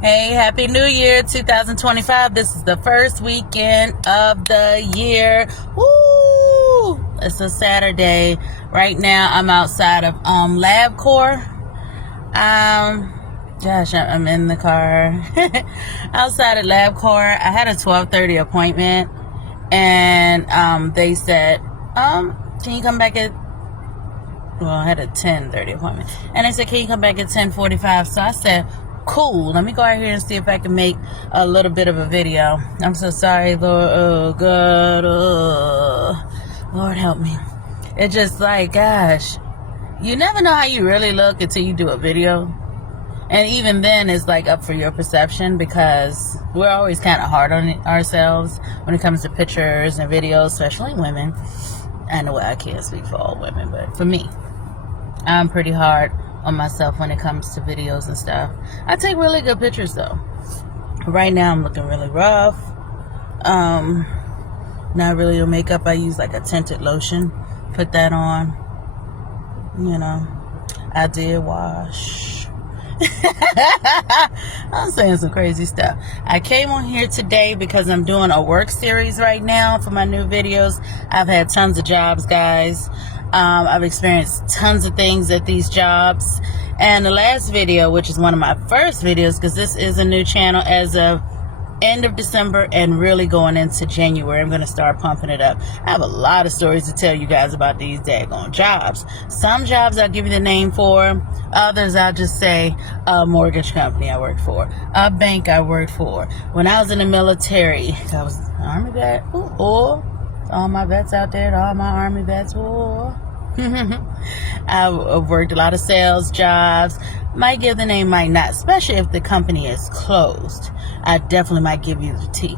Hey, Happy New Year 2025. This is the first weekend of the year. Woo! It's a Saturday. Right now I'm outside of LabCorp. I'm in the car. Outside of LabCorp. I had a 12:30 appointment and they said, can you come back at I had a 10:30 appointment. And they said, can you come back at 10:45? So I said, cool, let me go out here and see if I can make a little bit of a video. I'm so sorry, Lord. Oh, God. Lord, help me. It's just like, gosh, you never know how you really look until you do a video. And even then, it's like up for your perception because we're always kind of hard on ourselves when it comes to pictures and videos, especially women. I know I can't speak for all women, but for me, I'm pretty hard on myself when it comes to videos and stuff. I take really good pictures though. Right now I'm looking really rough. Not really on makeup. I use like a tinted lotion. Put that on. You know, I did wash. I'm saying some crazy stuff. I came on here today because I'm doing a work series right now for my new videos. I've had tons of jobs, guys. I've experienced tons of things at these jobs. And the last video, which is one of my first videos, because this is a new channel as of end of December and really going into January, I'm going to start pumping it up. I have a lot of stories to tell you guys about these daggone jobs. Some jobs I'll give you the name for. Others I'll just say a mortgage company I worked for, a bank I worked for. When I was in the military, I was an Army vet. Or all my vets out there, all my Army vets. I've worked a lot of sales jobs. Might give the name, might not, especially if the company is closed. I definitely might give you the tea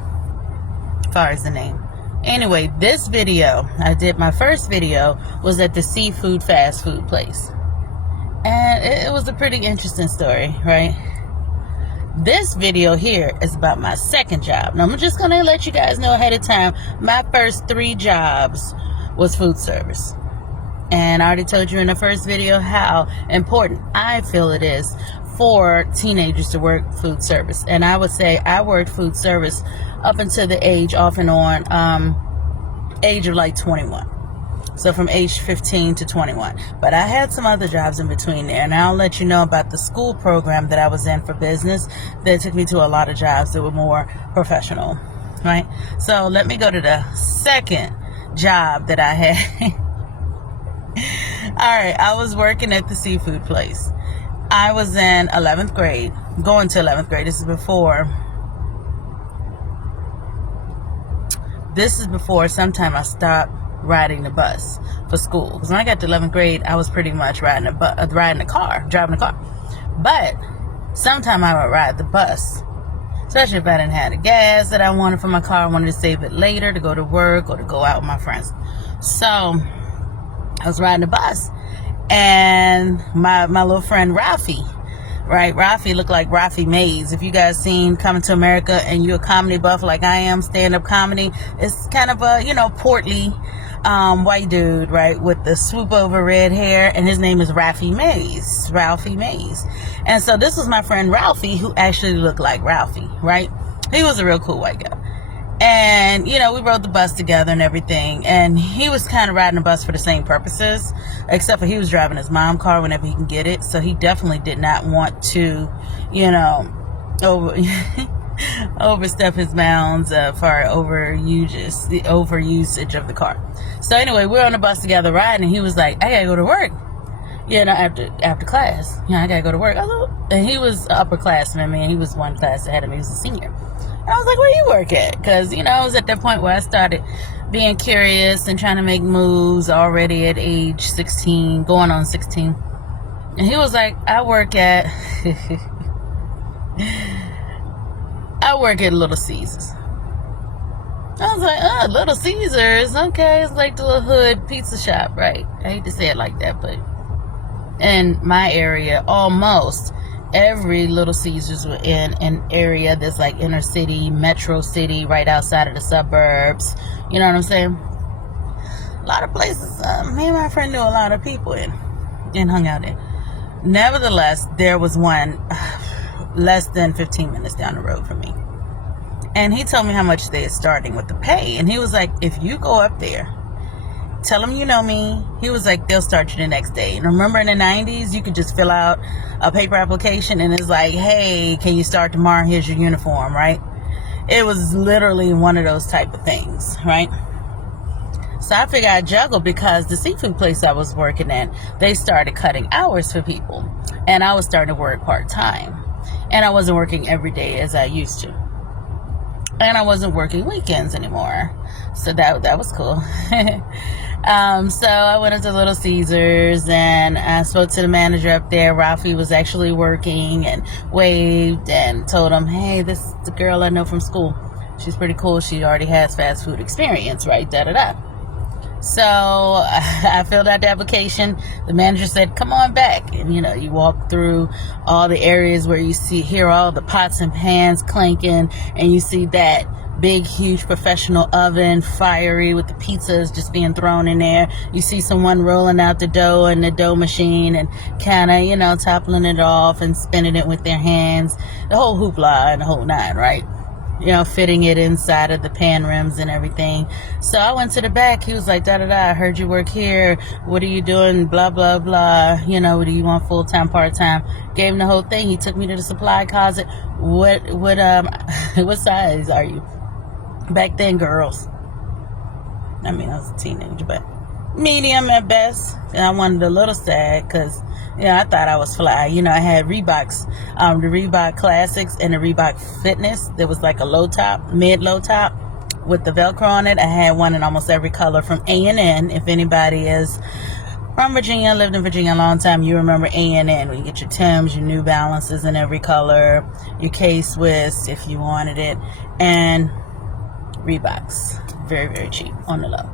as far as the name. Anyway, this video, I did my first video, was at the seafood fast food place. And it was a pretty interesting story, right? This video here is about my second job. Now, I'm just going to let you guys know ahead of time, my first 3 jobs was food service. And I already told you in the first video how important I feel it is for teenagers to work food service. And I would say I worked food service up until the age off and on, age of like 21. So from age 15 to 21. But I had some other jobs in between there. And I'll let you know about the school program that I was in for business that took me to a lot of jobs that were more professional, right? So let me go to the second job that I had. All right, I was working at the seafood place. I was in 11th grade, going to 11th grade. This is before sometime I stopped riding the bus for school. Because when I got to 11th grade, I was pretty much driving the car. But sometime I would ride the bus, especially if I didn't have the gas that I wanted for my car. I wanted to save it later to go to work or to go out with my friends. So I was riding the bus, and my little friend Ralphie, right? Ralphie looked like Ralphie Mays. If you guys seen Coming to America and you're a comedy buff like I am, stand-up comedy, it's kind of a, portly white dude, right, with the swoop over red hair, and his name is Ralphie Mays. And so this was my friend Ralphie, who actually looked like Ralphie, right? He was a real cool white guy. And, we rode the bus together and everything. And he was kind of riding the bus for the same purposes, except for he was driving his mom's car whenever he can get it. So he definitely did not want to, overstep his bounds for the overusage of the car. So anyway, we're on the bus together riding, and he was like, I gotta go to work. After class. I gotta go to work. And he was upperclassman, man. He was one class ahead of me. He was a senior. And I was like, where you work at? Because, I was at that point where I started being curious and trying to make moves already at age 16, going on 16. And he was like, I work at Little Caesars. I was like, Little Caesars. Okay, it's like the little hood pizza shop, right? I hate to say it like that, but in my area, almost every Little Caesars were in an area that's like inner city, metro city, right outside of the suburbs. You know what I'm saying? A lot of places me and my friend knew a lot of people in and hung out in. Nevertheless, there was one less than 15 minutes down the road from me. And he told me how much they are starting with the pay. And he was like, if you go up there, tell them you know me. He was like, they'll start you the next day. And remember in the 90s, you could just fill out a paper application and it's like, hey, can you start tomorrow? Here's your uniform, right? It was literally one of those type of things, right? So I figured I'd juggle because the seafood place I was working at, they started cutting hours for people. And I was starting to work part-time. And I wasn't working every day as I used to. And I wasn't working weekends anymore. So that was cool. So I went into Little Caesars and I spoke to the manager up there. Ralphie was actually working and waved and told him, hey, this is the girl I know from school. She's pretty cool. She already has fast food experience, right? Da-da-da. So I filled out the application. The manager said, come on back. And, you walk through all the areas where you hear all the pots and pans clanking, and you see that big, huge professional oven, fiery, with the pizzas just being thrown in there. You see someone rolling out the dough in the dough machine and kind of, toppling it off and spinning it with their hands. The whole hoopla and the whole nine, right? Fitting it inside of the pan rims and everything. So I went to the back. He was like, da-da-da, I heard you work here. What are you doing? Blah, blah, blah. Do you want full-time, part-time? Gave him the whole thing. He took me to the supply closet. What size are you? Back then, girls. I was a teenager, but medium at best. And I wanted a little sad because, I thought I was fly. I had Reeboks, the Reebok Classics and the Reebok Fitness. There was like a low top, mid-low top with the Velcro on it. I had one in almost every color from A&N. If anybody is from Virginia, lived in Virginia a long time, you remember A&N. When you get your Timbs, your New Balances in every color, your K-Swiss if you wanted it, and Reeboks. Very, very cheap on the low.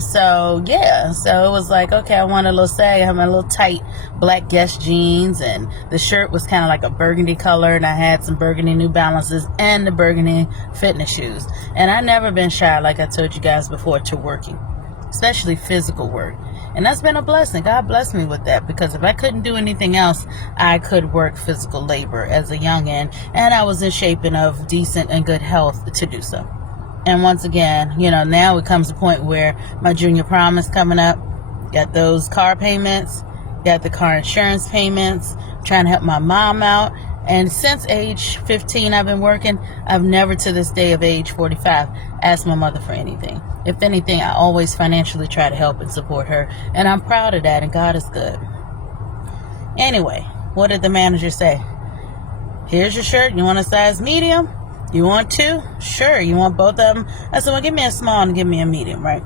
So it was like, okay, I want a little sag. I have my little tight black Guess jeans, and the shirt was kind of like a burgundy color, and I had some burgundy New Balances and the burgundy fitness shoes. And I never been shy, like I told you guys before, to working, especially physical work. And that's been a blessing. God blessed me with that, because if I couldn't do anything else, I could work physical labor as a youngin', and I was in shape and of decent and good health to do so. And once again, now it comes a point where my junior prom is coming up. Got those car payments, got the car insurance payments, trying to help my mom out. And since age 15, I've been working. I've never to this day of age 45 asked my mother for anything. If anything, I always financially try to help and support her. And I'm proud of that, and God is good. Anyway, what did the manager say? Here's your shirt. You want a size medium? You want two? Sure. You want both of them? I said, well, give me a small and give me a medium, right?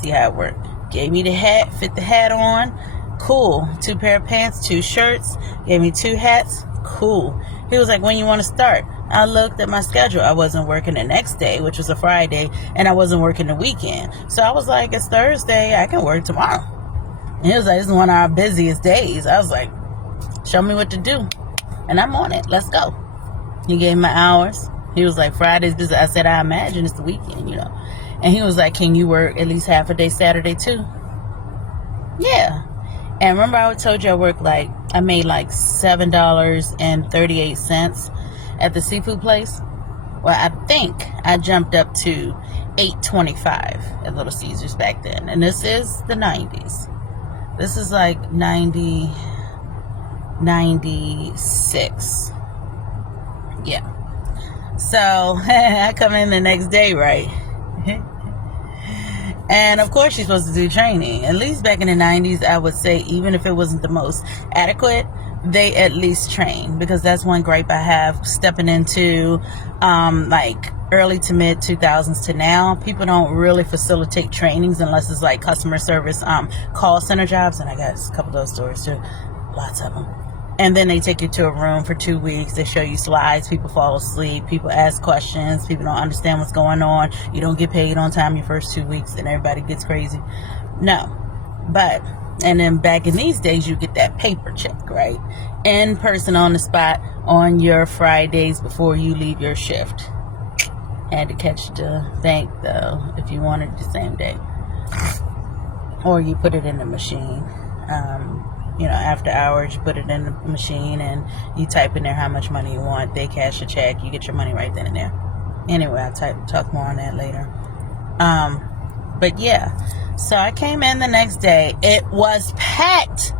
See how it worked. Gave me the hat, fit the hat on. Cool. 2 pair of pants, 2 shirts. Gave me 2 hats. Cool. He was like, when you want to start? I looked at my schedule. I wasn't working the next day, which was a Friday, and I wasn't working the weekend. So I was like, it's Thursday. I can work tomorrow. And he was like, this is one of our busiest days. I was like, show me what to do. And I'm on it. Let's go. He gave me my hours. He was like, Friday's busy. I said, I imagine it's the weekend, And he was like, can you work at least half a day Saturday too? Yeah. And remember I told you I made like $7.38 at the seafood place? Well, I think I jumped up to $8.25 at Little Caesars back then. And this is the 90s. This is like 96. Yeah. So I come in the next day, right? And of course you're supposed to do training. At least back in the 90s, I would say, even if it wasn't the most adequate, they at least train. Because that's one gripe I have stepping into like early to mid 2000s to now. People don't really facilitate trainings unless it's like customer service call center jobs. And I got a couple of those stories too. Lots of them. And then they take you to a room for 2 weeks. They show you slides. People fall asleep. People ask questions. People don't understand what's going on. You don't get paid on time your first 2 weeks, and everybody gets crazy. No. And then back in these days, you get that paper check, right? In person on the spot on your Fridays before you leave your shift. Had to catch the bank, though, if you wanted it the same day. Or you put it in the machine. after hours. You put it in the machine and you type in there how much money you want. They cash a check. You get your money right then and there. Anyway, I'll talk more on that later. But yeah, so I came in the next day. It was packed.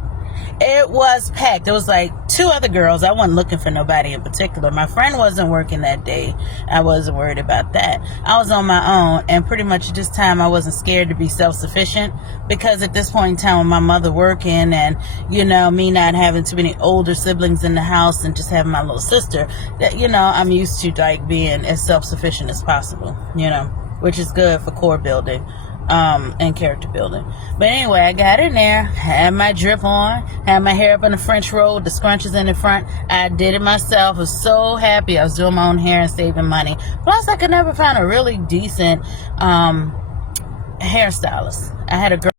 It was packed. There was like 2 other girls. I wasn't looking for nobody in particular. My friend wasn't working that day. I wasn't worried about that. I was on my own, and pretty much at this time I wasn't scared to be self-sufficient, because at this point in time with my mother working and, me not having too many older siblings in the house and just having my little sister, that, I'm used to like being as self-sufficient as possible, which is good for core building. And character building. But anyway, I got in there, had my drip on, had my hair up in the French roll, the scrunchies in the front. I did it myself. I was so happy. I was doing my own hair and saving money. Plus, I could never find a really decent hairstylist. I had a girl